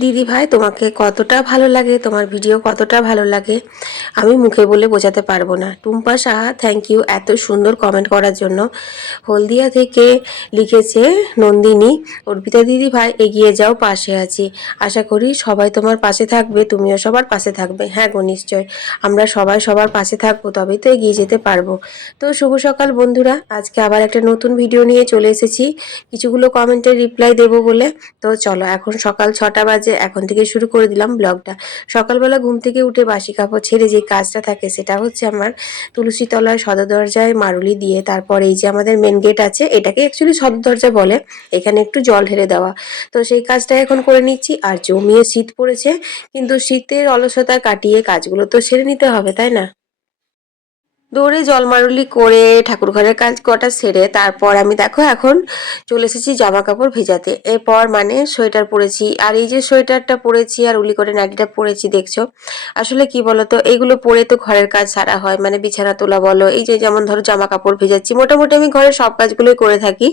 দিদি ভাই তোমাকে কতটা ভালো লাগে? তোমার ভিডিও কতটা ভালো লাগে? আমি মুখে বলে বোঝাতে পারব না। টুম্পা সাহা থ্যাংক ইউ এত সুন্দর কমেন্ট করার জন্য। হলদিয়া থেকে লিখেছে নন্দিনী, অর্পিতা দিদি ভাই, এগিয়ে যাও, পাশে আছি। আশা করি সবাই তোমার পাশে থাকবে, তুমিও সবার পাশে থাকবে। হ্যাঁ গো, নিশ্চয়। আমরা সবাই সবার পাশে থাকব, তবেই তো এগিয়ে যেতে পারব। তো শুভ সকাল বন্ধুরা, আজকে আবার একটা নতুন ভিডিও নিয়ে চলে এসেছি। কিছুগুলো কমেন্টের রিপ্লাই দেবো বলে। তো চলো, এখন সকাল ছটা বাজে, এখন থেকে শুরু করে দিলাম ব্লগটা সকালবেলা ঘুম থেকে উঠে বাসি কাপড় ছেড়ে যে কাজটা থাকে সেটা হচ্ছে আমার তুলসী তলায় সদর দরজায় মারুলি দিয়ে তারপর এই যে আমাদের মেন গেট আছে, এটাকে অ্যাকচুয়ালি সদর দরজা বলে। এখানে একটু জল ঢেলে দেওয়া। তো সেই কাজটা এখন করে নিচ্ছি। আর জমিয়ে শীত পড়েছে, কিন্তু শীতের অলসতা কাটিয়ে কাজগুলো তো সেরে নিতে হবে, তাই না? দৌড়ে জলমারুলি করে ঠাকুর ঘরের কাজ কটা সেরে তারপর আমি দেখো এখন চলে এসেছি জামা কাপড় ভেজাতে। এরপর মানে সোয়েটার পরেছি। আর এই যে সোয়েটারটা পরেছি আর উলি করে নাইটিটা পরেছি, দেখছ? আসলে কি বলতো এইগুলো পরে তো ঘরের কাজ সারা হয়। মানে বিছানা তোলা বলো, এই যে যেমন ধরো জামা কাপড় ভেজাচ্ছি, মোটামুটি আমি ঘরের সব কাজগুলোই করে থাকি।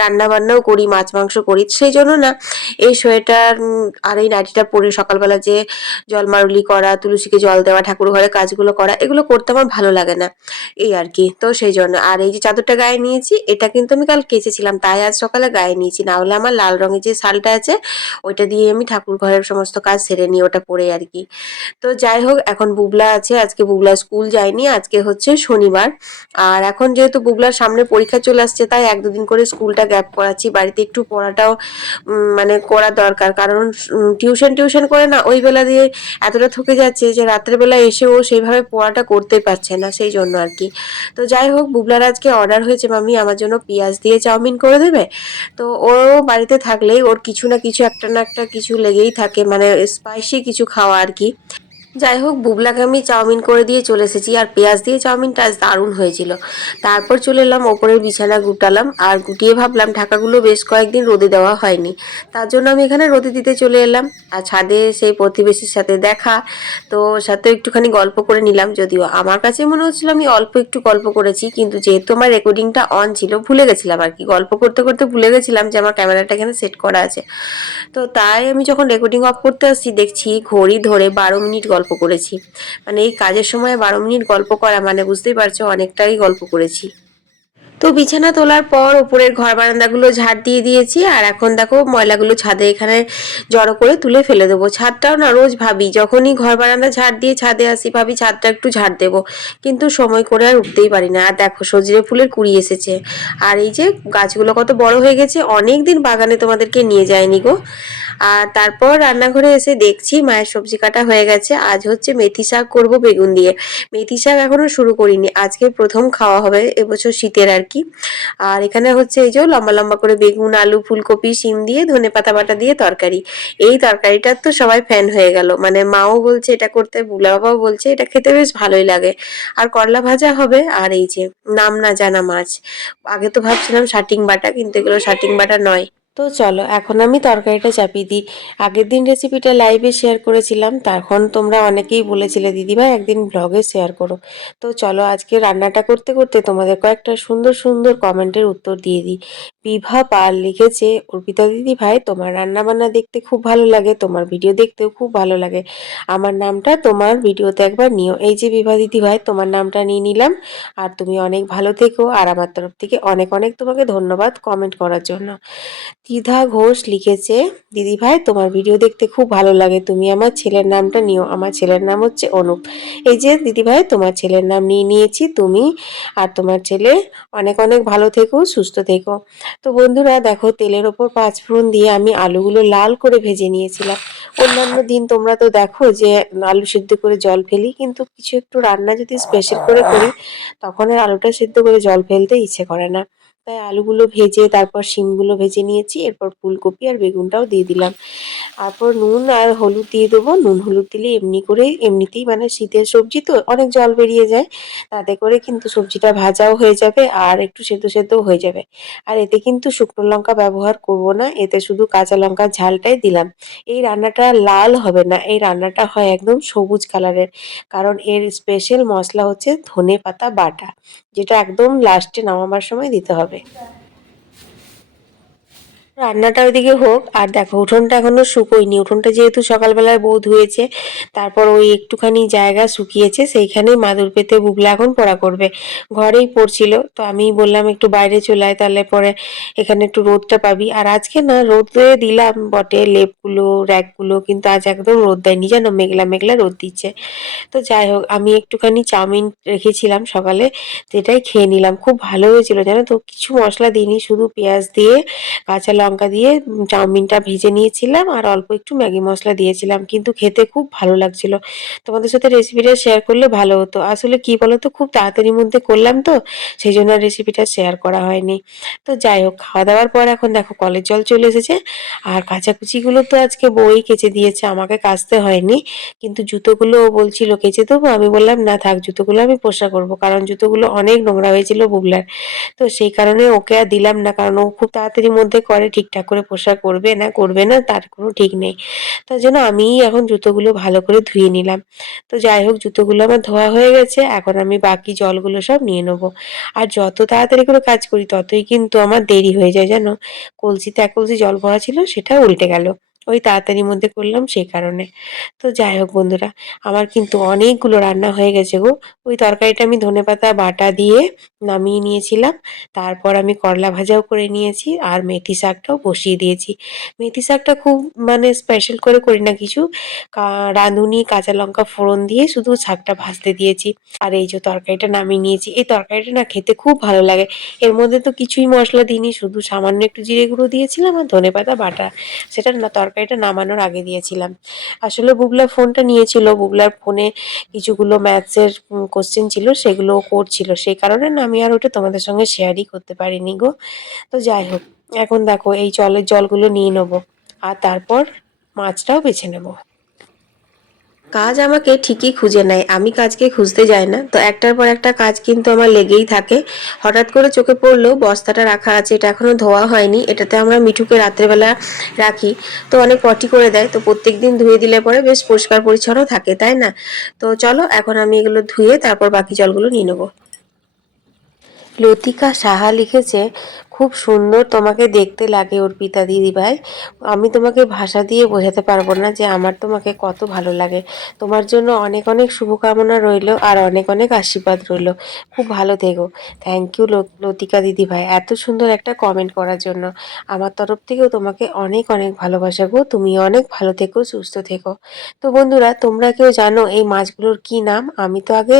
রান্না বান্নাও করি, মাছ মাংস করি। সেই জন্য না, এই সোয়েটার আর এই নাইটিটা পরে সকালবেলা যে জলমারুলি করা, তুলসীকে জল দেওয়া ঠাকুর ঘরে কাজগুলো করা, এগুলো করতে আমার ভালো লাগে না। এই আর কি। তো সেই জন্য, আর এই যে চাদরটা গায়ে নিয়েছি, এটা কিন্তু আমি কাল কেচেছিলাম, তাই আজ সকালে গায়ে নিয়েছি। না হলে আমার লাল রঙের যে শালটা আছে, ওইটা দিয়ে আমি ঠাকুর ঘরের সমস্ত কাজ সেরে নিই ওটা পরে আর কি। তো যাই হোক, এখন বুবলা আছে, আজকে বুবলা স্কুল যায়নি, আজকে হচ্ছে শনিবার। আর এখন যেহেতু বুবলার সামনে পরীক্ষা চলে আসছে, তাই এক দুদিন করে স্কুলটা গ্যাপ করাচ্ছি, বাড়িতে একটু পড়াটাও মানে করা দরকার। কারণ টিউশন টিউশন করে না, ওই বেলা দিয়ে এতটা থকে যাচ্ছে যে রাত্রের বেলা এসেও সেইভাবে পড়াটা করতে পারছে না, সেই জন্য। আর কি। তো যাই হোক, বুবলার আজকে অর্ডার হয়েছে মামি আমার জন্য পেঁয়াজ দিয়ে চাউমিন করে দেবে। তো ও বাড়িতে থাকলেই ওর কিছু না কিছু একটা না একটা কিছু লেগেই থাকে মানে স্পাইসি কিছু খাওয়া আর কি। যাই হোক, বুবলাকে আমি চাউমিন করে দিয়ে চলে এসেছি আর পেঁয়াজ দিয়ে চাউমিনটা আজ দারুণ হয়েছিল। তারপর চলে এলাম ওপরের বিছানা গুটালাম আর গুটিয়ে ভাবলাম ঢাকাগুলো বেশ কয়েকদিন রোদে দেওয়া হয়নি। তার জন্য আমি এখানে রোদে দিতে চলে এলাম আর ছাদে সেই প্রতিবেশীর সাথে দেখা তো সাথে একটুখানি গল্প করে নিলাম যদিও আমার কাছে মনে হচ্ছিল আমি অল্প একটু গল্প করেছি কিন্তু যেহেতু আমার রেকর্ডিংটা অন ছিল ভুলে গেছিলাম আর কি। গল্প করতে করতে ভুলে গেছিলাম যে আমার ক্যামেরাটা এখানে সেট করা আছে। তো তাই আমি যখন রেকর্ডিং অফ করতে আসছি দেখছি ঘড়ি ধরে বারো মিনিট গল্প করেছি। মানে এই কাজের সময় বারো মিনিট গল্প করা মানে বুঝতেই পারছ অনেকটাই গল্প করেছি। তো বিছানা তোলার পর উপরের ঘর বারান্দাগুলো ঝাড় দিয়ে দিয়েছি, আর এখন দেখো ময়লাগুলো ছাদে এখানে জড়ো করে তুলে ফেলে দেবো। ছাদটাও না রোজ ভাবি, যখনই ঘর বারান্দা ঝাড় দিয়ে ছাদে আসি ভাবি ছাদটা একটু ঝাড় দেবো। কিন্তু সময় করে আর উঠতেই পারি না। আর দেখো সজনে ফুলের কুড়ি এসেছে। আর এই যে গাছগুলো কত বড় হয়ে গেছে অনেক দিন বাগানে তোমাদেরকে নিয়ে যায়নি গো। আর তারপর রান্নাঘরে এসে দেখছি মায়ের সবজি কাটা হয়ে গেছে। আজ হচ্ছে মেথি শাক করব বেগুন দিয়ে। মেথি শাক এখনও শুরু করিনি। আজকে প্রথম খাওয়া হবে এবছর শীতের আর কি। আর এখানে হচ্ছে এই যে লম্বা লম্বা করে বেগুন, আলু, ফুলকপি, শিম দিয়ে ধনে পাতা বাটা দিয়ে তরকারি। এই তরকারিটার তো সবাই ফ্যান হয়ে গেল। মানে মাও বলছে এটা করতে বুলা বাবাও বলছে এটা খেতে বেশ ভালোই লাগে। আর করলা ভাজা হবে আর এই যে নাম না জানা মাছ। আগে তো ভাবছিলাম শাটিং বাটা, কিন্তু এগুলো শাটিং বাটা নয়। তো চলো, এখন আমি তরকারিটা চাপিয়ে দিই। আগের দিন রেসিপিটা লাইভে শেয়ার করেছিলাম, তখন তোমরা অনেকেই বলেছিলে, দিদিভাই, একদিন ব্লগে শেয়ার করো। তো চলো, আজকে রান্নাটা করতে করতে তোমাদের কয়েকটা সুন্দর সুন্দর কমেন্টের উত্তর দিয়ে দিই। বিভা পাল লিখেছে, অর্পিতা দিদি ভাই তোমার রান্না বান্না দেখতে খুব ভালো লাগে, তোমার ভিডিও দেখতেও খুব ভালো লাগে। আমার নামটা তোমার ভিডিওতে একবার নিও। এই যে বিভা দিদি ভাই তোমার নামটা নিয়ে নিলাম। আর তুমি অনেক ভালো থেকো, আর আমার তরফ থেকে অনেক অনেক তোমাকে ধন্যবাদ কমেন্ট করার জন্য। দ্বিধা ঘোষ লিখেছে, দিদি ভাই, তোমার ভিডিও দেখতে খুব ভালো লাগে। তুমি আমার ছেলের নামটা নিও। আমার ছেলের নাম হচ্ছে অনুপ। এই যে, দিদি ভাই, তোমার ছেলের নাম নিয়ে নিয়েছি তুমি আর তোমার ছেলে। অনেক অনেক ভালো থেকো, সুস্থ থেকো। তো বন্ধুরা, দেখো, তেলের ওপর পাঁচফোড়ন দিয়ে আমি আলুগুলো লাল করে ভেজে নিয়েছিলাম। অন্যান্য দিন তোমরা তো দেখো যে, আলু সিদ্ধ করে জল ফেলি, কিন্তু কিছু একটু রান্না যদি স্পেশাল করে করি, তখন আর আলুটা সিদ্ধ করে জল ফেলতে ইচ্ছে করে না। তাই আলুগুলো ভেজে, তারপর শিমগুলো ভেজে নিয়েছি, এরপর ফুলকপি আর বেগুনটাও দিয়ে দিলাম। তারপর নুন আর হলুদ দিয়ে দেবো। নুন, হলুদ দিলে এমনি করে, এমনিতেই মানে শীতের সবজি তো, অনেক জল বেরিয়ে যায়। তাতে করে কিন্তু সবজিটা ভাজাও হয়ে যাবে আর একটু সেদ্ধ সেদ্ধও হয়ে যাবে। আর এতে কিন্তু শুকনো লঙ্কা ব্যবহার করব না, এতে শুধু কাঁচা লঙ্কার ঝালটাই দিলাম। এই রান্নাটা লাল হবে না, এই রান্নাটা হয় একদম সবুজ কালারের, কারণ এর স্পেশাল মশলা হচ্ছে ধনে পাতা বাটা, যেটা একদম লাস্টে নামাবার সময় দিতে হবে। Bye. রান্নাটা ওইদিকে হোক। আর দেখো, উঠোনটা এখনও শুকোয়নি। উঠোনটা যেহেতু সকালবেলায় বউ ধুয়েছে তারপর ওই একটুখানি জায়গা শুকিয়েছে সেইখানেই মাদুর পেতে বুবলা এখন পড়া করবে। ঘরেই পড়ছিল, তো আমি বললাম একটু বাইরে চলে আয়, তাহলে পরে এখানে একটু রোদটা পাবি। আর আজকে না, রোদে দিলাম বটে লেপগুলো, র্যাকগুলো, কিন্তু আজ একদম রোদ দেয়নি, জানো? মেঘলা মেঘলা রোদ দিচ্ছে। তো যাই হোক, আমি একটুখানি চাউমিন রেখেছিলাম সকালে, সেটাই খেয়ে নিলাম। খুব ভালো হয়েছিল, জানো তো? কিছু মশলা দিইনি, শুধু পেঁয়াজ দিয়ে কাঁচা লঙ্কা দিয়ে চাউমিনটা ভেজে নিয়েছিলাম আর অল্প একটু ম্যাগি মশলা দিয়েছিলাম, কিন্তু খেতে খুব ভালো লাগছিল। তোমাদের সাথে রেসিপিটা শেয়ার করলে ভালো হতো। আসলে কি বলো তো খুব তাড়াতাড়ির মধ্যে করলাম তো, সেই জন্য রেসিপিটা শেয়ার করা হয়নি। তো যাই হোক, খাওয়া দাওয়ার পর এখন দেখো কলের জল চলে এসেছে, আর কাচাকুচিগুলো তো আজকে বই কেচে দিয়েছে, আমাকে কাচতে হয়নি, কিন্তু জুতোগুলো ও বলছিল, কেচে দেবো? আমি বললাম, না থাক, জুতোগুলো আমি পোষা করব, কারণ জুতোগুলো অনেক নোংরা হয়েছিল বুবলার। তো সেই কারণে ওকে আর দিলাম না, কারণ ও খুব তাড়াতাড়ির মধ্যে করে ঠিকঠাক করে পোশাক করবে না করবে না, তার কোনো ঠিক নেই। তার জন্য আমিই এখন জুতোগুলো ভালো করে ধুয়ে নিলাম। তো যাই হোক, জুতোগুলো আমার ধোয়া হয়ে গেছে, এখন আমি বাকি জলগুলো সব নিয়ে নেব। আর যত তাড়াতাড়ি করে কাজ করি, ততই কিন্তু আমার দেরি হয়ে যায়, জানো? কলসিতে এক কলসি জল ভরা ছিল, সেটা উল্টে গেল। ওই তাড়াতাড়ির মধ্যে করলাম সেই কারণে। তো যাই হোক বন্ধুরা, আমার কিন্তু অনেকগুলো রান্না হয়ে গেছে গো। ওই তরকারিটা আমি ধনেপাতা বাটা দিয়ে নামিয়ে নিয়েছিলাম। তারপর আমি করলা ভাজাও করে নিয়েছি আর মেথি শাকটাও বসিয়ে দিয়েছি। মেথি শাকটা খুব মানে স্পেশাল করে করি না কিছু। রাঁধুনি, কাঁচা লঙ্কা ফোড়ন দিয়ে শুধু শাকটা ভাজতে দিয়েছি। আর এই যে তরকারিটা নামিয়ে নিয়েছি, এই তরকারিটা না খেতে খুব ভালো লাগে। এর মধ্যে তো কিছুই মশলা দিইনি, শুধু সামান্য একটু জিরে গুঁড়ো দিয়েছিলাম আর ধনেপাতা বাটা। সেটা না তরকারিটা নামানোর আগে দিয়েছিলাম। আসলে বুবলা ফোনটা নিয়েছিল, বুবলার ফোনে কিছুগুলো ম্যাথসের কোশ্চেন ছিল, সেগুলো করছিল। সেই কারণে না আমি আর ওটা তোমাদের সঙ্গে শেয়ারই করতে পারিনি গো। তো যাই হোক, এখন দেখো এই জলের জলগুলো নিয়ে নেব। আর তারপর মাছটাও বেছে নেব। কাজ আমাকে ঠিকই খুঁজে নেয়, আমি কাজকে খুঁজতে যাই না। তো একটার পর একটা কাজ কিন্তু আমার লেগেই থাকে। হঠাৎ করে চোখে পড়ল, বস্তাটা রাখা আছে, এটা এখনও ধোয়া হয়নি, এটাতে আমরা মিঠুকে রাত্রেবেলা রাখি। তো অনেক পটি করে দেয়, তো প্রত্যেক দিন ধুয়ে দিলে পরে বেশ পরিষ্কার পরিচ্ছন্ন থাকে, তাই না? তো চলো, এখন আমি এগুলো ধুয়ে তারপর বাকি জলগুলো নিয়ে নেব। লতিকা সাহা লিখেছে খুব সুন্দর তোমাকে দেখতে লাগে, অর্পিতা দিদিভাই আমি তোমাকে ভাষা দিয়ে বোঝাতে পারব না যে আমার তোমাকে কত ভালো লাগে। তোমার জন্য অনেক অনেক শুভকামনা রইল আর অনেক অনেক আশীর্বাদ রইল। খুব ভালো থেকো। থ্যাংক ইউ লতিকা দিদিভাই এত সুন্দর একটা কমেন্ট করার জন্য। আমার তরফ থেকেও তোমাকে অনেক অনেক ভালোবাসা গো। তুমি অনেক ভালো থেকো, সুস্থ থেকো। তো বন্ধুরা, তোমরা কেউ জানো এই মাছগুলোর কি নাম? আমি তো আগে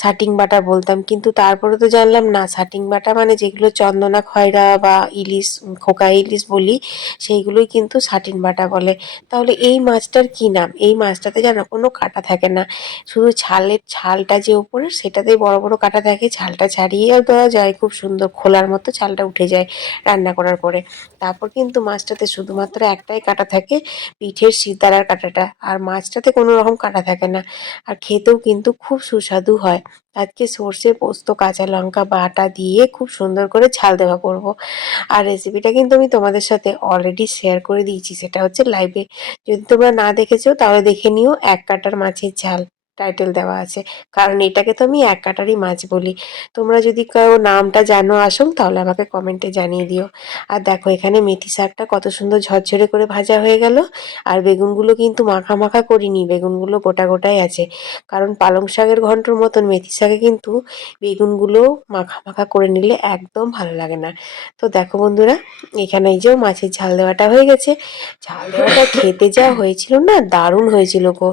ছাটিং বাটা বলতাম, কিন্তু তারপরে তো জানলাম না। ছাটিং বাটা মানে যেগুলো চন্দনা খয়রা বা ইলিশ খোকা ইলিশ বলি, সেইগুলোই কিন্তু ছাটিন বাটা বলে। তাহলে এই মাছটার কি নাম? এই মাছটাতে যেন কোনো কাটা থাকে না। শুধু ছালের ছালটা যে উপরে, সেটাতেই বড় বড় কাটা থাকে। ছালটা ছাড়িয়েও দেওয়া যায় খুব সুন্দর খোলার মতো, ছালটা উঠে যায় রান্না করার পরে। তারপর কিন্তু মাছটাতে শুধুমাত্র একটাই কাটা থাকে, পিঠের সিতারার কাটাটা। আর মাছটাতে কোনো রকম কাটা থাকে না। আর খেতেও কিন্তু খুব সুস্বাদু হয়। আজকে সর্ষে, পোস্ত, কাঁচা লঙ্কা বাটা দিয়ে খুব সুন্দর করে ঝাল দেওয়া করব। আর রেসিপিটা কিন্তু আমি তোমাদের সাথে অলরেডি শেয়ার করে দিয়েছি। সেটা হচ্ছে লাইভে যদি তোমরা না দেখেছ, তাহলে দেখে নিও, এক কাটার মাছের ঝাল। টাইটেল দেওয়া আছে। কারণ এটাকে তো আমি এক কাটারই মাছ বলি। তোমরা যদি কেউ নামটা জানো আসুন তাহলে আমাকে কমেন্টে জানিয়ে দিও। আর দেখো, এখানে মেথি শাকটা কত সুন্দর ঝরঝরে করে ভাজা হয়ে গেল। আর বেগুনগুলো কিন্তু মাখা মাখা করিনি, বেগুনগুলো গোটা গোটাই আছে। কারণ পালং শাকের ঘন্টর মতন মেথি শাকে কিন্তু বেগুনগুলো মাখা মাখা করে নিলে একদম ভালো লাগে না। তো দেখো বন্ধুরা, এখানে এই যে মাছের ঝাল দেওয়াটা হয়ে গেছে। ঝাল দেওয়াটা খেতে যা হয়েছিল না, দারুণ হয়েছিল গো।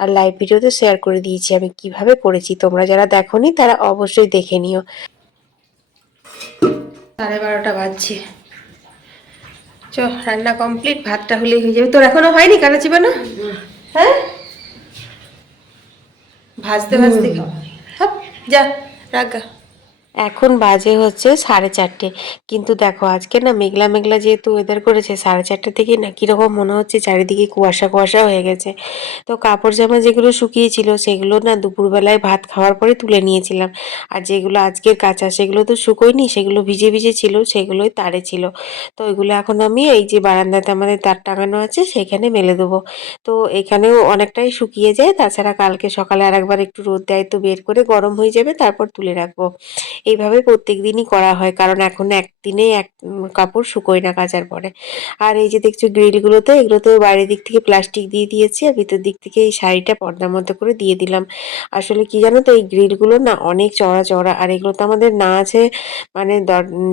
আর লাইভ ভিডিওতে শেয়ার করে দিয়েছি আমি কীভাবে করেছি তোমরা যারা দেখনি তারা অবশ্যই দেখে নিও। সাড়ে বারোটা বাজছে। চ রান্না কমপ্লিট ভাতটা হলেই হয়ে যাবে। তোর এখনও হয়নি কানা চিবা না হ্যাঁ? ভাজতে ভাজতে খাওয়া হ্যাঁ যা রাখা এখন বাজে হচ্ছে সাড়ে চারটে। কিন্তু দেখো, আজকে না মেঘলা মেঘলা যেহেতু ওয়েদার করেছে, সাড়ে চারটে থেকে না কীরকম মনে হচ্ছে চারিদিকে কুয়াশা কুয়াশা হয়ে গেছে। তো কাপড় জামা যেগুলো শুকিয়েছিল, সেগুলো না দুপুরবেলায় ভাত খাওয়ার পরে তুলে নিয়েছিলাম। আর যেগুলো আজকের কাঁচা, সেগুলো তো শুকোয়নি, সেগুলো ভিজে ভিজে ছিল, সেগুলোই তারে ছিল। তো ওইগুলো এখন আমি এই যে বারান্দাতে আমাদের তার টাঙানো আছে, সেখানে মেলে দেবো। তো এখানেও অনেকটাই শুকিয়ে যায়, তাছাড়া কালকে সকালে আর একবার একটু রোদ দেয়, তো বের করে গরম হয়ে যাবে, তারপর তুলে রাখব। এইভাবে প্রত্যেক দিনই করা হয়, কারণ এখন একদিনে এক কাপড় শুকোয় না কাচার পরে। আর এই যে দেখছ গ্রিলগুলোতে, এগুলোতে বাইরের দিক থেকে প্লাস্টিক দিয়ে দিয়েছি আর ভিতর দিক থেকে এই শাড়িটা পর্দার মধ্যে করে দিয়ে দিলাম। আসলে কি জানো তো, এই গ্রিলগুলো না অনেক চড়া চড়া, আর এগুলো তো আমাদের না আছে মানে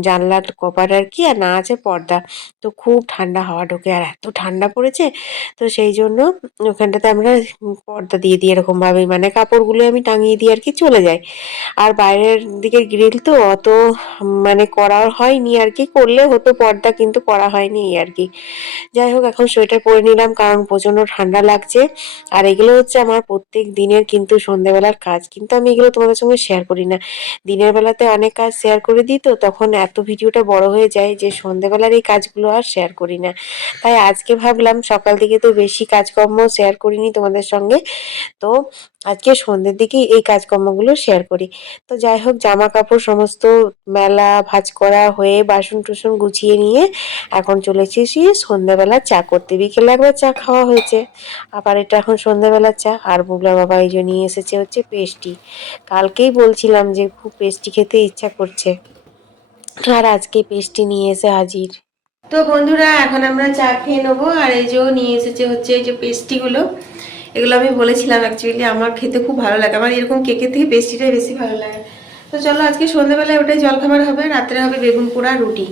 জানলার কপার আর কি, আর না আছে পর্দা। তো খুব ঠান্ডা হাওয়া ঢোকে আর এত ঠান্ডা পড়েছে, তো সেই জন্য ওখানটাতে আমরা পর্দা দিয়ে দিই এরকমভাবেই মানে কাপড়গুলো আমি টাঙিয়ে দিই আর কি চলে যাই। আর বাইরের দিকের গ্রিল তো অত মানে করা হয়নি আর কি, করলে হতো পর্দা কিন্তু করা হয়নি এই আর কি। যাই হোক, এখন সোয়েটার পরে নিলাম কারণ প্রচণ্ড ঠান্ডা লাগছে। আর এগুলো হচ্ছে আমার প্রত্যেক দিনের কিন্তু সন্ধ্যেবেলার কাজ। কিন্তু আমি এগুলো তোমাদের সঙ্গে শেয়ার করি না। দিনের বেলাতে অনেক কাজ শেয়ার করে দিই তো, তখন এত ভিডিওটা বড় হয়ে যায় যে সন্ধ্যেবেলার এই কাজগুলো আর শেয়ার করি না। তাই আজকে ভাবলাম সকাল থেকে তো বেশি কাজকর্ম শেয়ার করিনি তোমাদের সঙ্গে। তো আজকে সন্ধ্যের দিকে এই কাজকর্মগুলো শেয়ার করি। তো যাই হোক জামা কাপড় সমস্ত মেলা, ভাজ করা হয়ে বাসন টুসন গুছিয়ে নিয়ে এখন চলে এসেছি সন্ধ্যাবেলা চা করতে। বিকেলে একবার চা খাওয়া হয়েছে। আবার এটা এখন সন্ধ্যাবেলার চা। আর বুবলা বাবা এই যে নিয়ে এসেছে হচ্ছে পেস্টি। কালকেই বলছিলাম যে খুব পেস্টি খেতে ইচ্ছা করছে। আর আজকে পেস্টি নিয়ে এসে হাজির। তো বন্ধুরা, এখন আমরা চা খেয়ে নেব। আর এই যে নিয়ে এসেছে হচ্ছে এই যে পেস্টিগুলো। এগুলো আমি বলেছিলাম অ্যাকচুয়ালি আমার খেতে খুব ভালো লাগে। আমার এরকম কেকের থেকে পেস্টিটাই বেশি ভালো লাগে। তো চলো আজকে সন্ধ্যেবেলায় ওটাই জলখাবার হবে, রাত্রে হবে বেগুন পোড়া রুটি।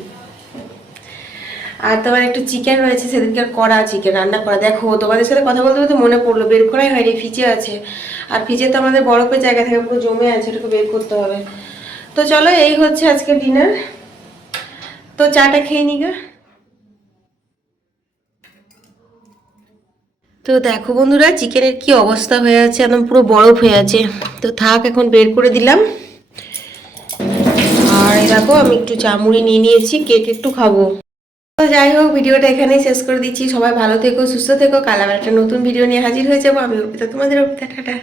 আর তোমার একটু চিকেন রয়েছে, সেদিনকার করা চিকেন রান্না করা। দেখো, তোমাদের সাথে কথা বলতে বলতে মনে পড়ল, বের করাই হয়নি ফ্রিজে আছে। আর ফ্রিজে তো আমাদের বরফের জায়গা থেকে, পুরো জমে আছে, ওটাকে বের করতে হবে। তো চলো, এই হচ্ছে আজকে ডিনার তো চাটা খেয়ে নি গা তো দেখো বন্ধুরা, চিকেনের কি অবস্থা হয়ে আছে, একদম পুরো বরফ হয়ে আছে। তো থাক, এখন বের করে দিলাম। আর দেখো, আমি একটু চামুড়ি নিয়ে নিয়েছি, কেক একটু খাব। তো যাই হোক, ভিডিওটা এখানেই শেষ করে দিচ্ছি। সবাই ভালো থেকো, সুস্থ থেকো। কাল আবার একটা নতুন ভিডিও নিয়ে হাজির হয়ে যাব। আমি অর্পিতা, তোমাদের অর্পিতা, টাটা।